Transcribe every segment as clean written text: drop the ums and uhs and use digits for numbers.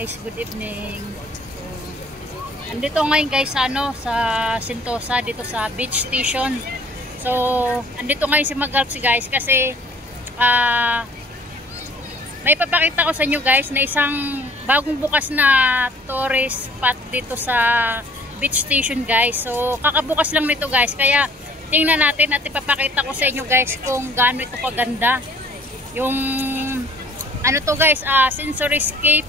guys, good evening. Andito ngayon guys sa sa Sentosa dito sa beach station. So, andito ngayon si Magalps guys kasi may papakita ko sa inyo guys na isang bagong bukas na tourist spot dito sa beach station guys. So, kakabukas lang nito guys. Kaya tingnan natin at ipapakita ko sa inyo guys kung gaano ito kaganda. Yung ano to guys, sensoryscape,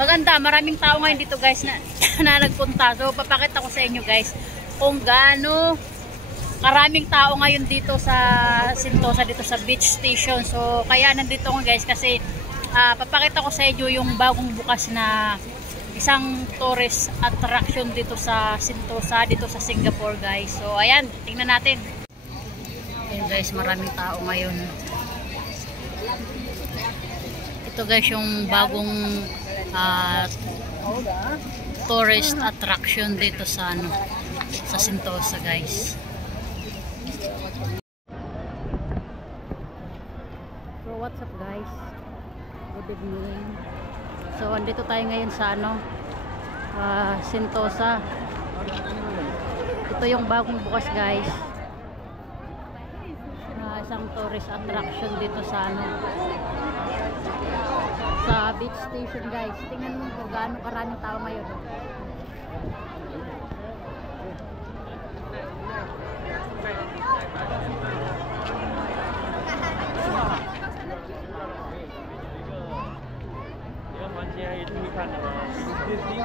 maganda, maraming tao ngayon dito guys na nagpunta. So papakita ko sa inyo guys kung gaano karaming tao ngayon dito sa Sentosa, dito sa beach station. So kaya nandito ko guys kasi papakita ko sa inyo yung bagong bukas na isang tourist attraction dito sa Sentosa, dito sa Singapore guys. So ayan, tingnan natin. Ayan guys, maraming tao ngayon. Ito guys yung bagong tourist attraction dito sa sa Sentosa guys. So what's up guys? Good evening. So andito tayo ngayon sa Sentosa. Ito yung bagong bukas guys. Isang tourist attraction dito sa sa beach station guys. Tingnan mo kung gaano karaming tao ngayon.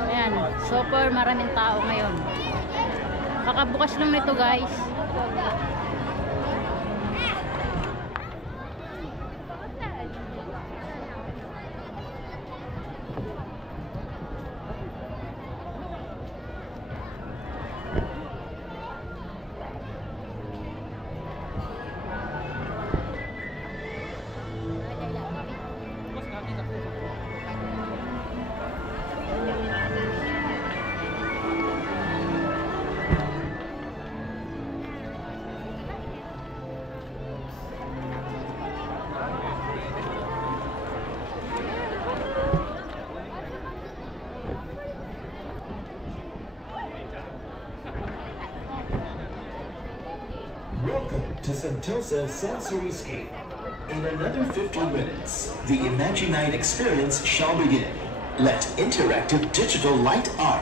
Ayan, super maraming tao ngayon. Kakabukas lang nito guys. Welcome to Sentosa Sensoryscape. In another 15 minutes, the Imaginite experience shall begin. Let interactive digital light art.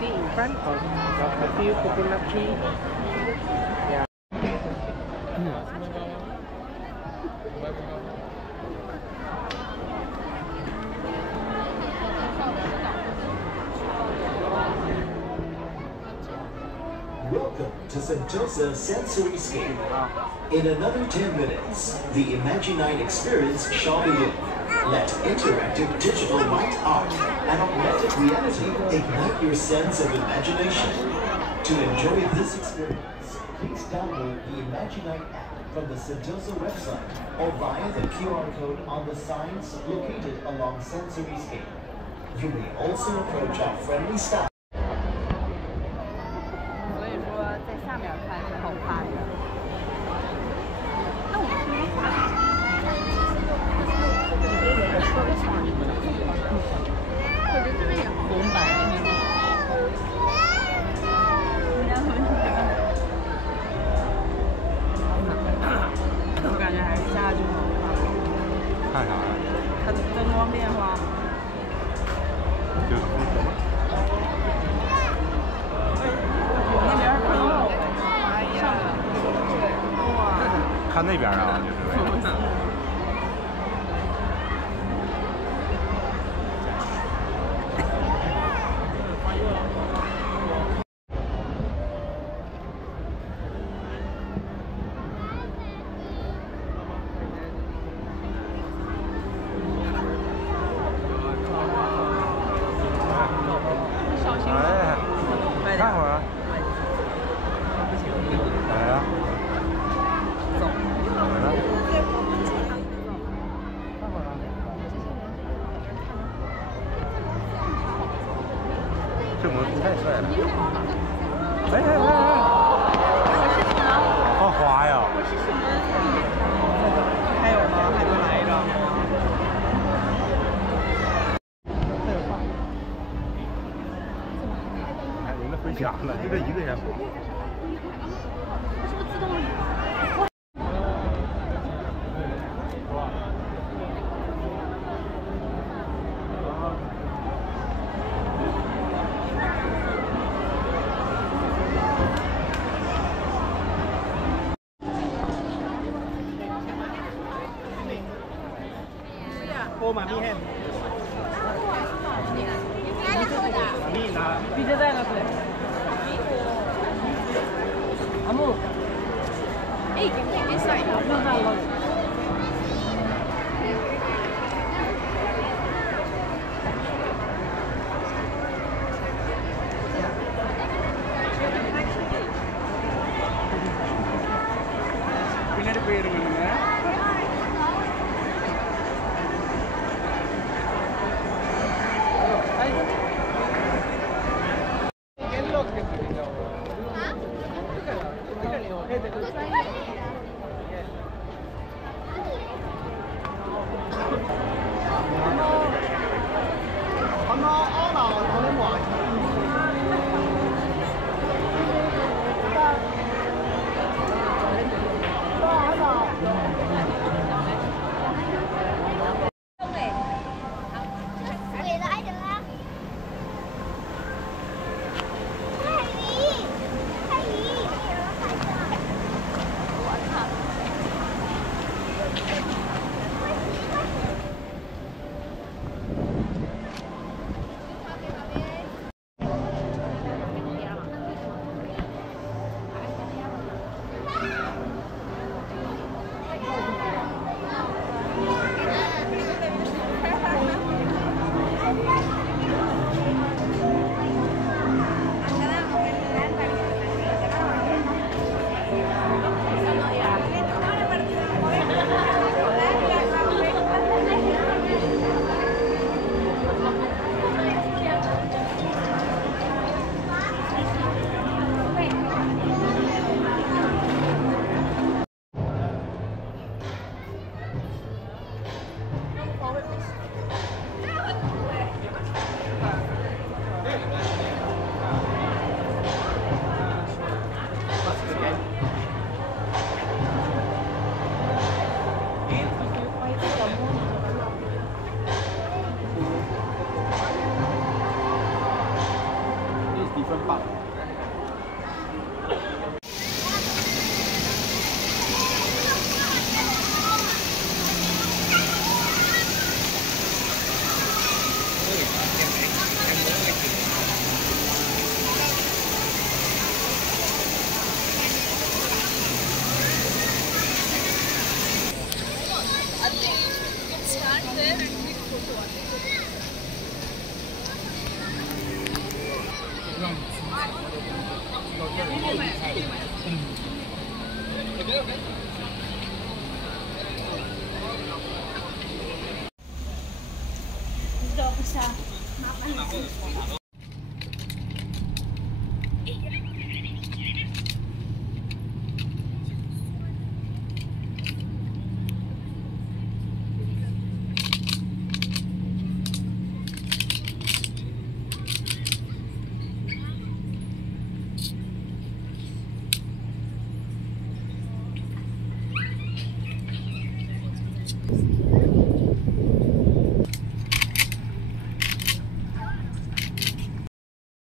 In front of a few coconut trees. Yeah. Welcome to Sentosa Sensoryscape. In another 10 minutes, the Imaginite experience shall begin. Let interactive digital light art and augmented reality ignite your sense of imagination. To enjoy this experience, please download the Imaginite app from the Sentosa website or via the QR code on the signs located along Sensoryscape. You may also approach our friendly staff.看那边啊，就是。太帅了。哎，好滑呀！还有吗？还能来一张吗？哎，人家回家了，就这一个人。是不是自动？我妈咪很。妈咪拿。比赛在哪里？阿木。哎，别甩，不要拿了。பின்னாடி போயிருங்க.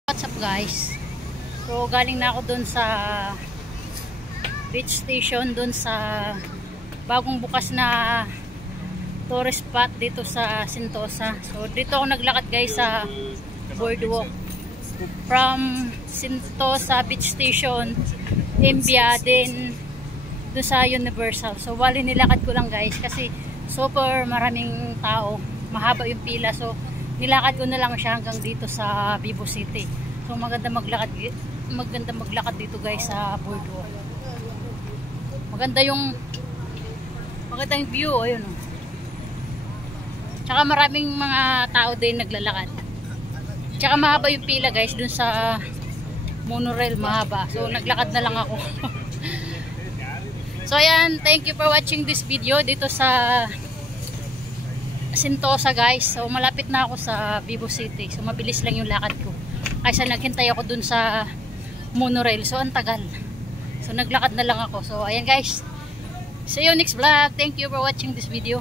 What's up guys? So galing na ako dun sa beach station, dun sa bagong bukas na tourist spot dito sa Sentosa. So dito ako naglakad guys sa boardwalk from Sentosa beach station, Imbia, din dun sa Universal. So wali nilakad ko lang guys kasi super maraming tao, mahaba yung pila. So nilakad ko na lang siya hanggang dito sa Vivo City. So maganda maglakad dito guys sa boardwalk. Maganda yung view, ayun oh. Tsaka maraming mga tao din naglalakad. Tsaka mahaba yung pila guys dun sa monorail, mahaba. So naglakad na lang ako. So ayan, thank you for watching this video dito sa Sentosa guys. So malapit na ako sa Vivo City. So mabilis lang yung lakad ko. Kaysa naghintay ako dun sa monorail. So ang tagal. So naglakad na lang ako. So ayan guys. See you next vlog. Thank you for watching this video.